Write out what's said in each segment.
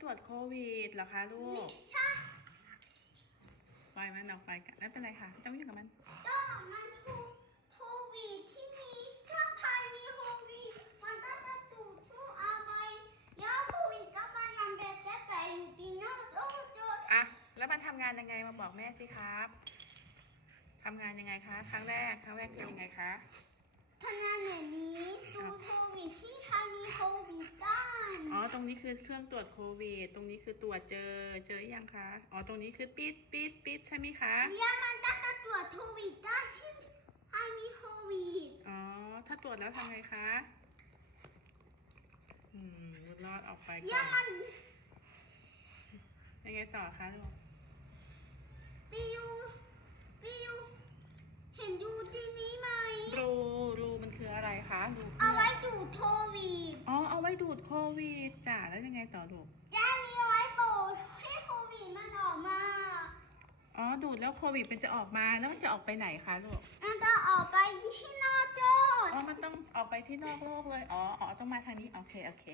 ตรวจโควิดเหรอคะลูไม่กใช่ปล่อยมันออกไปกันไม่เป็นไรค่ะไม่ต้องยุ่งกับมันก็มันโควิดที่มีถ้าใครมีโควิดมันก็จะถูกช่วยเอาไปแล้วโควิดก็ไปยังเป็นแต่แต่อยู่ที่นอกโลกด้วยอะแล้วมันทำงานยังไงมาบอกแม่สิครับทำงานยังไงคะ ครั้งแรกครั้งแรกเป็นยังไงคะทำงานอย่างนี้ดูโควิดที่ใครมีโควิดกัน อ๋อ ต รงนี้คือเครื่องตรวจโควิด ตรงนี้คือตรวจเจอ เจอยังคะ อ๋อ ตรงนี้คือปิดปิดปิดใช่ไหมคะแล้วมันก็จะตรวจโควิดได้ที่ใครมีโควิด อ๋อ ถ้าตรวจแล้วทำไงคะ อืมหลุดรอดออกไปก่แล้อวนมันยังไงต่อคะลูกปิวปิวเห็นยูที่นี้ไหมรูรูมันคืออะไรคะรู เอาไว้ดูดโควิด อ๋อเอาไว้ดูดโควิดจ้ะแล้วยังไงต่อลูกย่ามีเอาไว้โปรดให้โควิดมันออกมา อ๋อ ดูดแล้วโควิดมันจะออกมา แล้วมันจะออกไปไหนคะลูก มันจะออกไปที่นอกโจดอ๋อ มันต้องออกไปที่นอกโลกเลย อ๋อ อ๋อ ต้องมาทางนี้ โอเค โอเค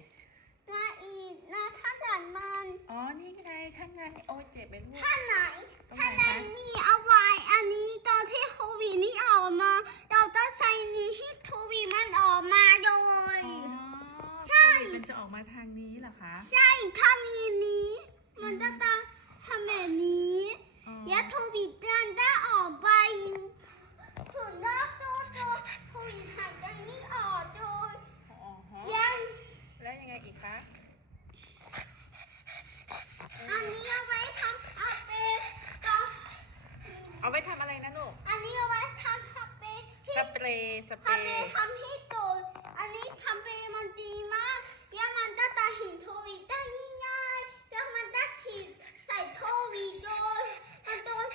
นะอีกนะถ้าดันมัน อ๋อ นี่ไงข้างในโอ้ยเจ็บไปลูกถ้าไหนตรงไหนถ้าไหนคะมีเอาไว้อัน เหรอคะ ใช่ถ้ามีนี้ มันจะต้องทำแบบนี้อ๋อแล้วโควิดมันได้ออกไปถึงนอกโจดโควิดหายใจนี่ออกโดยอ๋อฮะยังแล้วยังไงอีกคะอันนี้เอาไว้ทำอาเปก็เอาไปทำอะไรนะลูก อันนี้เอาไว้ทำอาเปที่สเปรย์สเปรอาเปย์ทำให้โตอันนี้ทำเปมันดีมากยังมันจะตัดหินโควิดได้ง่ายๆแล้วมันจะฉีดใส่โควิดโดยมันโดน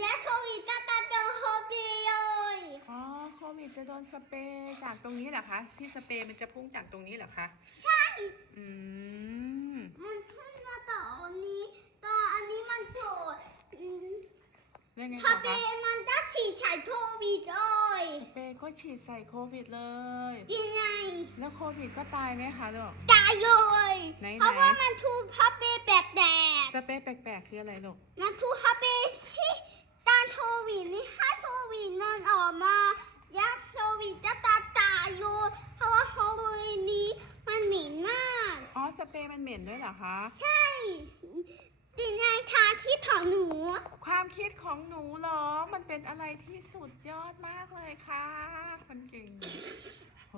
แล้วโควิดจะตัดโดนโควิดเลย อ๋อ โควิดจะโด นสเปรย์จากตรงนี้เหรอคะ ที่สเปรย์มันจะพุ่งจากตรงนี้เหรอคะ ใช่ อืม มันขึ้นมาต่ออันนี้ต่ออันนี้มันโดดอืมแล้วยังไงถ้าต่อเปคะมันจะฉีดใส่โควิดเลยสเปรย์ก็ฉีดใส่โควิดเลย ยังไงแล้วโควิดก็ตายไหมคะลูก ตายเลย ไหนๆ เพราะว่ามันทูพับเปแปลกแดด สเปรย์แปลกๆคืออะไรลูก มันทูพับเปที่ตานโควิดนี่ให้โควิดมันออกมา ยักษ์โควิดจะตายตายอยู่เพราะว่าโควิดนี้มันเหม็นมาก อ๋อสเปรย์มันเหม็นด้วยเหรอคะ ใช่ติดในทางที่ของหนู ความคิดของหนูเหรอ มันเป็นอะไรที่สุดยอดมากเลยค่ะ มันเก่งโห